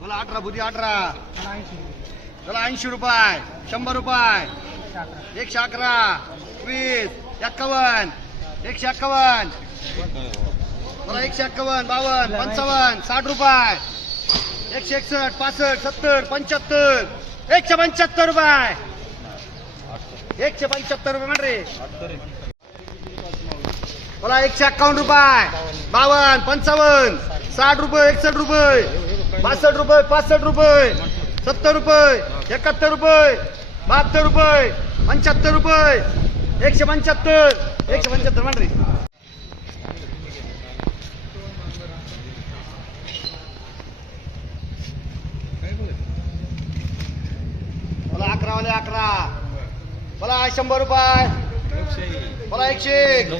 बोला अठरा बुधी अठरा. चला ऐंशी रुपये शंभर रुपये. एकशे अकरा वीस एक्कावन्न एकशे एक्कावन्न. बोला एकशे एक्कावन्न बावन्न पंचावन्न साठ रुपये. एकशे एकसष्ट पासष्ट सत्तर पंच्याहत्तर. एकशे पंच्याहत्तर रुपये. एकशे पंच्याहत्तर रुपये म्हणजे बोला एकशे एक्कावन्न रुपये. बावन्न पंचावन्न साठ रुपये एकसष्ट रुपये. पासष्ट रुपये पासष्ट रुपये सत्तर रुपये एकाहत्तर रुपये बहात्तर रुपये पंच्याहत्तर रुपये एकशे पंच्याहत्तर एकशे पंच्याहत्तर मांडरी बोला अकरा वाले अकरा. बोला शंभर रुपये. मला एकशे एक.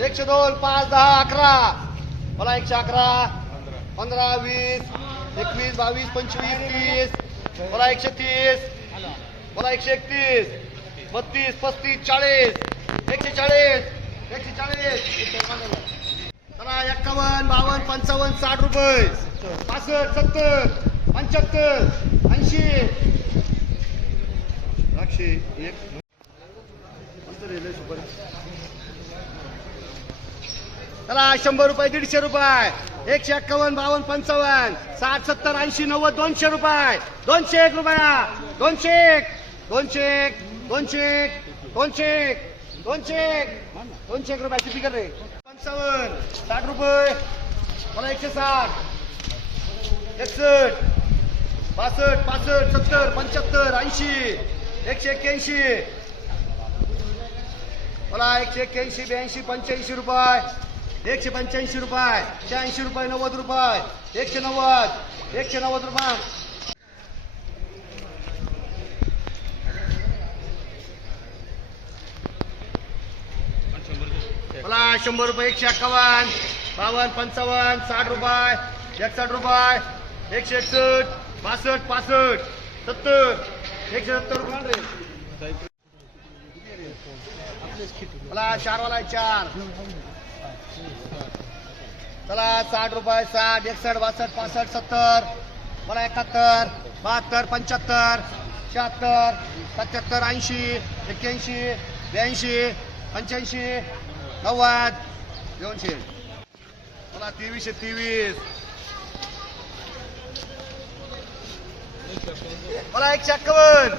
एकशे दोन पाच दहा अकरा. मला एकशे अकरा. पंधरा वीस. एकवीस बावीस पंचवीस तीस बोला एकशे तीस बोला एकशे एकतीस बत्तीस पस्तीस चाळीस एकशे चाळीस एकशे चाळीस. चला एक्कावन्न बावन्न पंचावन्न साठ रुपये. पासष्ट सत्तर पंच्याहत्तर ऐंशी. एकशे एक. चला शंभर रुपये दीडशे रुपये. एकशे एक्कावन्न बावन्न पंचावन्न साठ सत्तर ऐंशी नव्वद दोनशे रुपये. दोनशे एक रुपया. दोनशे एक. दोनशे एक. दोनशे एक. दोनशे एक. दोनशे एक. दोनशे एक रुपयाची फिकर रे. पंचावन्न साठ रुपये. मला एकशे साठ. एकसष्ट पासष्ट पासष्ट सत्तर पंच्याहत्तर ऐंशी एकशे एक्क्याऐंशी. मला एकशे एक्क्याऐंशी ब्याऐंशी पंच्याऐंशी रुपये. एकशे पंच्याऐंशी रुपये शहाऐंशी रुपये नव्वद रुपये एकशे नव्वद एकशे नव्वद रुपये. मला शंभर रुपये एकशे एक्कावन्न बावन्न पंचावन्न साठ रुपये एकसठ रुपये एकशे एकसष्ट बासष्ट पासष्ट सत्तर एकशे सत्तर रुपये मला चार वाला आहे, चार. चला साठ रुपये साठ एकसष्ट बासष्ट पासष्ट सत्तर मला एकाहत्तर बहात्तर पंच्याहत्तर शहात्तर सत्याहत्तर ऐंशी एक्क्याऐंशी ब्याऐंशी पंच्याऐंशी नव्वद दोनशे. मला तेवीसशे तेवीस. मला एकशे एक्कावन्न.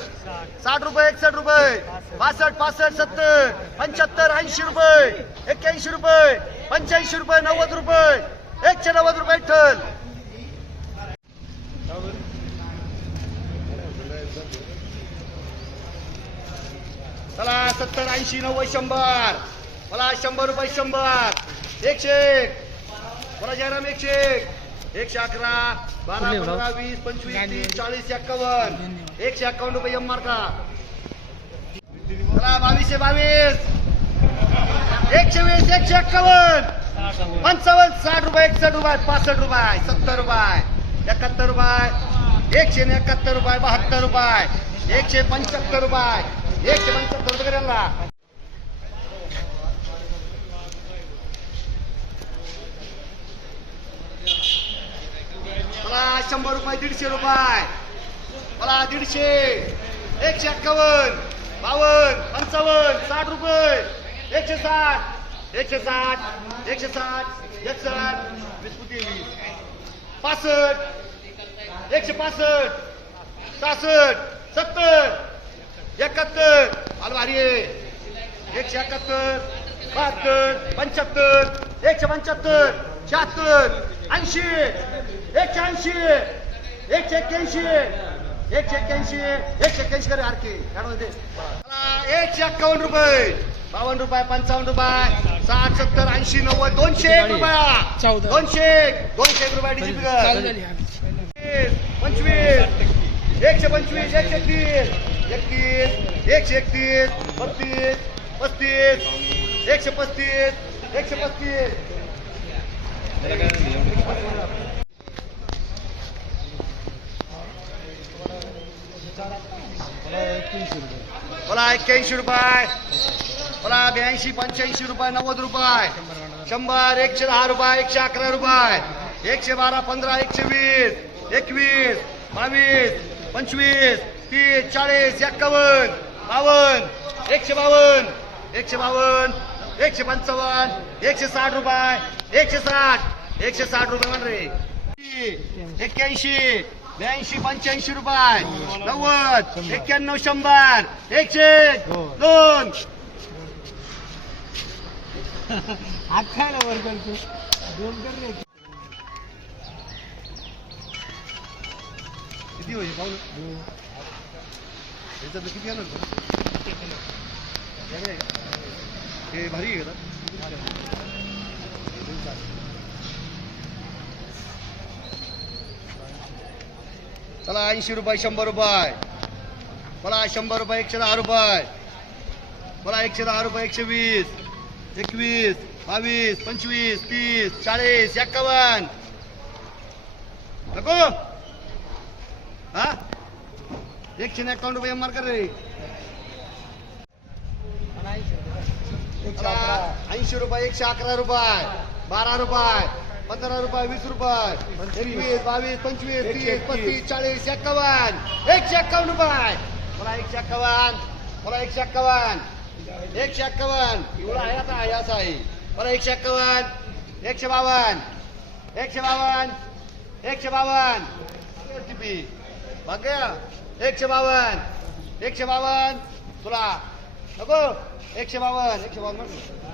साठ रुपये एकसष्ट रुपये. बासष्ट पासष्ट सत्तर पंच्याहत्तर ऐंशी रुपये. एक्क्याऐंशी रुपये पंच्याऐंशी रुपये नव्वद रुपये एकशे नव्वद रुपये ठल चला सत्तर ऐंशी नव्वद शंभर. मला शंभर रुपये शंभर. एकशे एक. मला जयराम एकशे एक. एकशे अकरा बारा पंधरा वीस पंचवीस तीस चाळीस एक्कावन्न. एकशे एक्कावन्न रुपये एम मार्का चला बावीसशे बावीस. एकशे वीस एकशे एक्कावन्न. पंचावन्न साठ रुपये एकसष्ट रुपये पासष्ट रुपये सत्तर रुपये एकाहत्तर रुपये एकशे एकाहत्तर रुपये बहात्तर रुपये एकशे पंच्याहत्तर रुपये एकशे पंच्याहत्तर रुपये करायला मला शंभर रुपये दीडशे रुपये. मला दीडशे एकशे एक्कावन्न बावन्न पंचावन्न साठ रुपये. एकशे साठ एकशे साठ एकशे साठ एकसष्ट वीस कुठे पासष्ट एकशे पासष्ट सासष्ट सत्तर एकाहत्तर आलं भारी आहे एकशे एकाहत्तर बहात्तर पंच्याहत्तर एकशे पंच्याहत्तर शहात्तर ऐंशी एकशे ऐंशी एकशे एक्क्याऐंशी एकशे एक्क्याऐंशी एकशे एक्क्याऐंशी करे आरके काढून एकशे एक्कावन्न रुपये बावन्न रुपये पंचावन्न रुपये साठ सत्तर ऐंशी नव्वद दोनशे एक रुपया. दोनशे एक दोनशे एक रुपये डिजिटल. पंचवीस एकशे पंचवीस एकशे तीस एकतीस एकशे एकतीस बत्तीस पस्तीस एकशे पस्तीस एकशे पस्तीस. मला एक्क्याऐंशी रुपये. मला ब्याऐंशी पंच्याऐंशी रुपये नव्वद रुपये. शंभर एकशे दहा रुपये एकशे अकरा रुपये. एकशे बारा पंधरा एकशे वीस एकवीस बावीस पंचवीस तीस चाळीस एक्कावन्न बावन्न एकशे बावन्न एकशे बावन्न एकशे पंचावन्न एकशे साठ रुपये एकशे साठ एकशे साठ रुपये म्हणजे एक्क्याऐंशी ब्याऐंशी पंच्याऐंशी रुपये नव्वद एक्क्याण्णव शंभर एकशे दोन अठ्ठाला वर करतो. दोन कर रे. किती होईल पाहू ना. याच्यातलं किती येणार आहे हे भारी आहे का? चला ऐंशी रुपये शंभर रुपये. मला शंभर रुपये एकशे दहा रुपये. मला एकशे दहा रुपये एकशे वीस. एकवीस बावीस पंचवीस तीस चाळीस एक्कावन्न. नको हा? एकशे एकावन्न रुपये एम कर रे. ऐंशी रुपये एकशे अकरा रुपये बारा रुपये पंधरा रुपये वीस रुपये. एकवीस बावीस पंचवीस तीस पस्तीस चाळीस एक्कावन्न. एकशे एक्कावन्न रुपये. मला एकशे एक्कावन्न मला एकशे एक्कावन्न एकशे एक्कावन्न. एवढा आहे आता आहे असं आहे. बरं एकशे एक्कावन्न. एकशे बावन्न. एकशे बावन्न. एकशे बावन्न. टिपी भाग्य एकशे बावन्न. एकशे बावन्न. तुला. नको एकशे बावन्न. एकशे बावन्न.